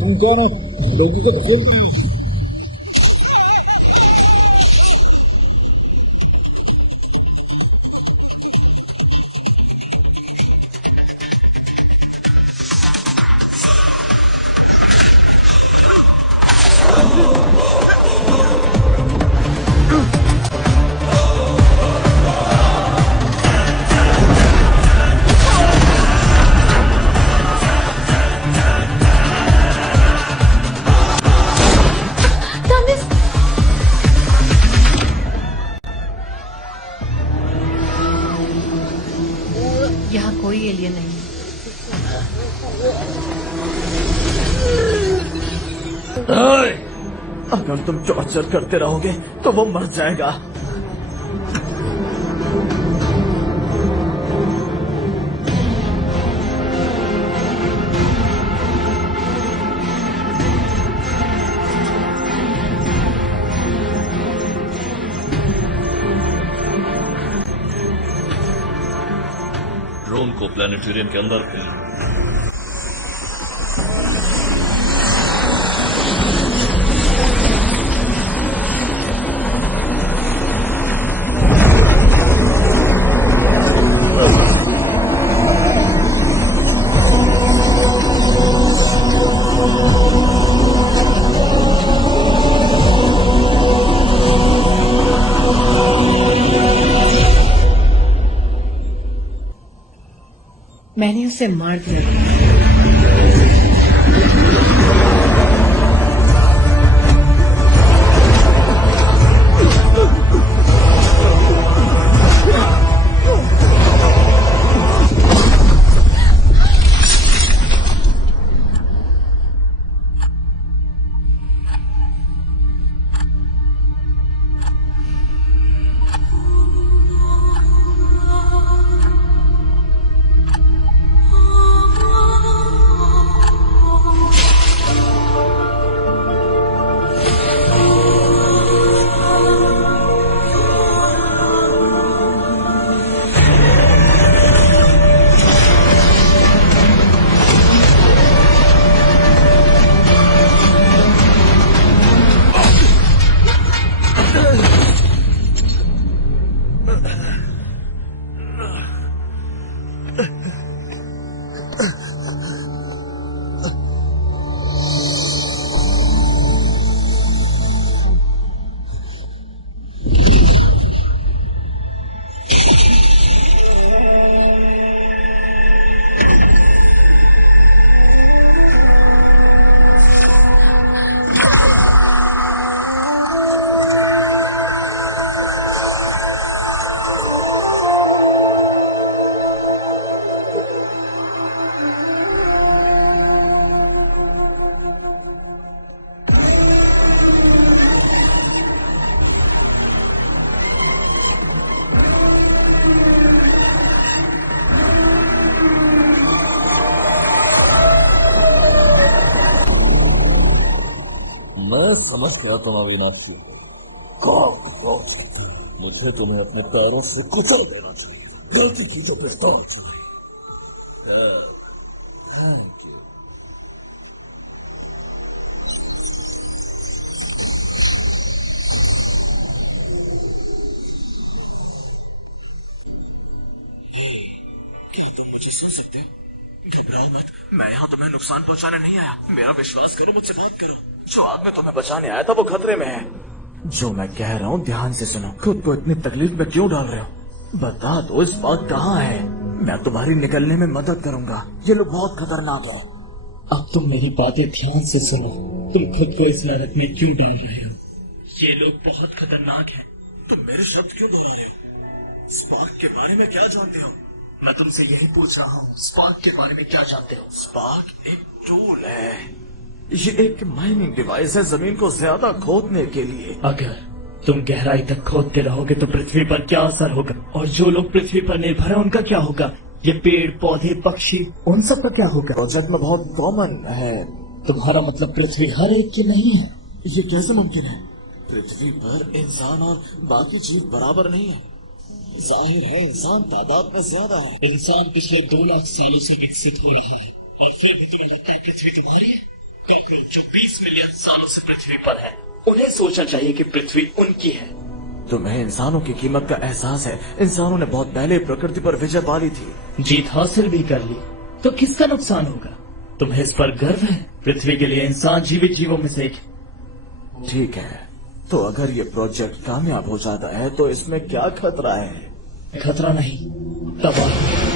तुम क्या ना लोगों को खोलते हैं। यहाँ कोई एलियन नहीं। अगर तुम टॉर्चर करते रहोगे तो वो मर जाएगा। ड्रोन को प्लानिटेरियम के अंदर भेजो। मैंने उसे मार दिया। मैं समझ गया तुम अविनाशी हो। मुझे तुम्हें अपने पैरों से कुचल देना चाहिए। गलती की तो फिर तो क्या तुम मुझे सुन सकते हो? घबराओ मत, मैं यहाँ तुम्हें नुकसान पहुँचाने नहीं आया। मेरा विश्वास करो, मुझसे बात करो। जो आदमी तुम्हें बचाने आया था वो खतरे में है। जो मैं कह रहा हूँ ध्यान से सुनो। खुद को इतनी तकलीफ में क्यों डाल रहे हो? बता दो इस बात कहाँ है। मैं तुम्हारी निकलने में मदद करूंगा। ये लोग बहुत खतरनाक है। अब तुम मेरी बातें ध्यान से सुनो। तुम खुद को इस हालत में क्यों डाल रहे हो? ये लोग बहुत खतरनाक हैं। तुम मेरे शब्द क्यों दोहरा रहे हो? स्पार्क के बारे में क्या जानते हो? मैं तुमसे यही पूछ रहा हूँ, स्पार्क के बारे में क्या जानते हो? स्पार्क एक टूल है। ये एक माइनिंग डिवाइस है जमीन को ज्यादा खोदने के लिए। अगर तुम गहराई तक खोदते रहोगे तो पृथ्वी पर क्या असर होगा? और जो लोग पृथ्वी पर निर्भर है उनका क्या होगा? ये पेड़ पौधे पक्षी उन सब का क्या होगा? प्रोजेक्ट में बहुत कॉमन है। तुम्हारा मतलब पृथ्वी हर एक की नहीं है? ये कैसे मुमकिन है? पृथ्वी पर इंसान और बाकी जीव बराबर नहीं है। जाहिर है इंसान तादाद में ज्यादा है। इंसान पिछले 2 लाख सालों से विकसित हो रहा है और फिर भी तुम्हें लगता है पृथ्वी तुम्हारी है? कॉकरोच जो 20 मिलियन सालों से पृथ्वी पर है, उन्हें सोचना चाहिए कि पृथ्वी उनकी है। तुम्हें इंसानों की कीमत का एहसास है। इंसानों ने बहुत पहले प्रकृति पर विजय पा ली थी। जीत हासिल भी कर ली तो किसका नुकसान होगा? तुम्हें इस पर गर्व है? पृथ्वी के लिए इंसान जीवित जीवों में से एक है। ठीक है, तो अगर ये प्रोजेक्ट कामयाब हो जाता है तो इसमें क्या खतरा है? खतरा नहीं, तबाही।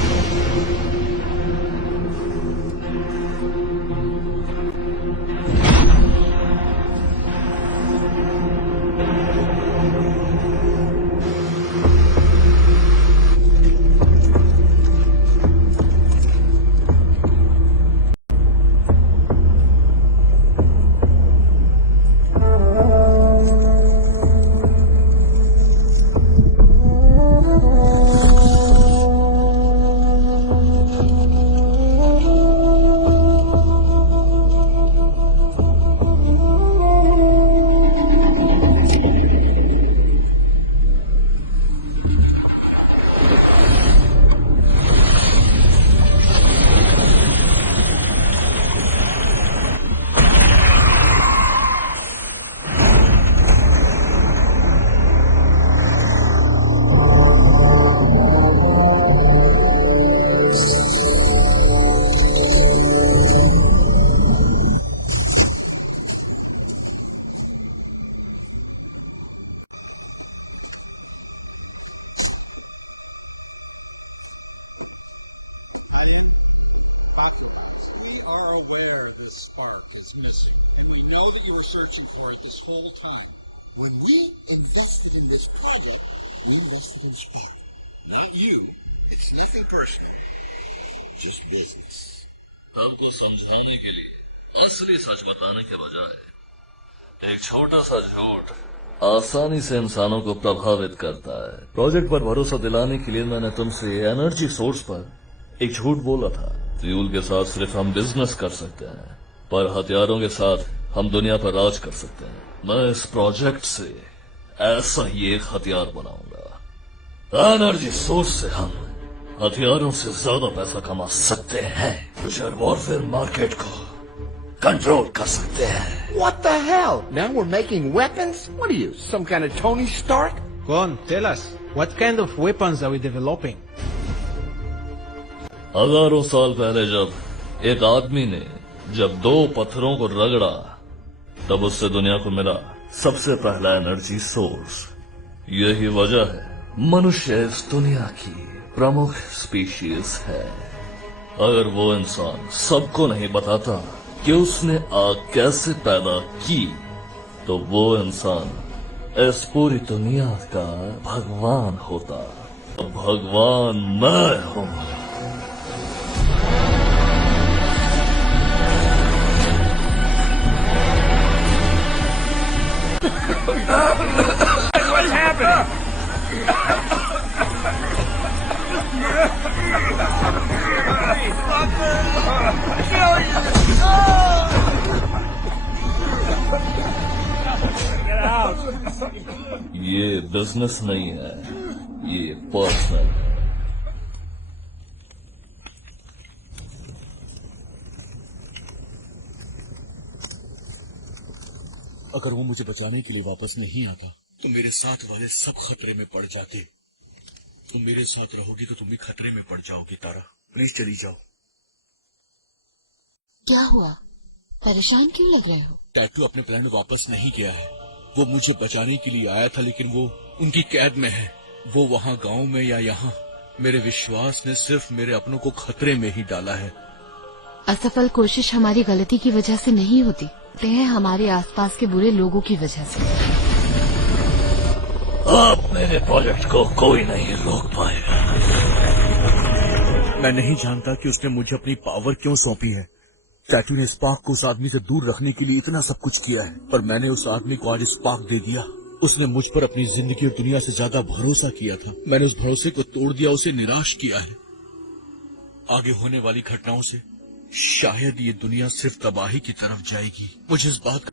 I am Oculus. We are aware this spark is missing, and we know that you were searching for it this whole time. When we invested in this project, we invested in Spark. Not you. It's nothing personal. Just business. आपको समझाने के लिए असली सच बताने के बजाय एक छोटा सा झूठ आसानी से इंसानों को प्रभावित करता है। प्रोजेक्ट पर भरोसा दिलाने के लिए मैंने तुमसे एनर्जी सोर्स पर एक झूठ बोला था। फ्यूल के साथ सिर्फ हम बिजनेस कर सकते हैं, पर हथियारों के साथ हम दुनिया पर राज कर सकते हैं। मैं इस प्रोजेक्ट से ऐसा ही एक हथियार बनाऊंगा। एनर्जी सोर्स से हम हथियारों से ज्यादा पैसा कमा सकते हैं, फ्यूचर वॉरफेयर मार्केट को कंट्रोल कर सकते हैं। What the hell? Now we're making weapons? What are you, some kind of Tony Stark? Go on, tell us. What kind of weapons are we developing? हजारों साल पहले जब एक आदमी ने जब दो पत्थरों को रगड़ा, तब उससे दुनिया को मिला सबसे पहला एनर्जी सोर्स। यही वजह है मनुष्य इस दुनिया की प्रमुख स्पीशीज है। अगर वो इंसान सबको नहीं बताता कि उसने आग कैसे पैदा की, तो वो इंसान इस पूरी दुनिया का भगवान होता। भगवान मैं हूँ। What's happening? ये बिजनेस नहीं है, ये पर्सनल है। अगर वो मुझे बचाने के लिए वापस नहीं आता तो मेरे साथ वाले सब खतरे में पड़ जाते। तुम मेरे साथ रहोगी तो तुम भी खतरे में पड़ जाओगी। तारा, प्लीज चली जाओ। क्या हुआ? परेशान क्यों लग रहे हो? टैटू अपने प्लान में वापस नहीं गया है। वो मुझे बचाने के लिए आया था, लेकिन वो उनकी कैद में है। वो वहाँ गांव में या यहाँ, मेरे विश्वास ने सिर्फ मेरे अपनों को खतरे में ही डाला है। असफल कोशिश हमारी गलती की वजह से नहीं होती, ते हैं हमारे आसपास के बुरे लोगों की वजह से। अब मेरे प्रोजेक्ट को कोई नहीं रोक पाएगा। मैं नहीं जानता कि उसने मुझे अपनी पावर क्यों सौंपी है। टैटू ने स्पार्क को उस आदमी से दूर रखने के लिए इतना सब कुछ किया है, पर मैंने उस आदमी को आज स्पार्क दे दिया। उसने मुझ पर अपनी जिंदगी और दुनिया से ज्यादा भरोसा किया था। मैंने उस भरोसे को तोड़ दिया, उसे निराश किया है। आगे होने वाली घटनाओं से शायद ये दुनिया सिर्फ तबाही की तरफ जाएगी। मुझे इस बात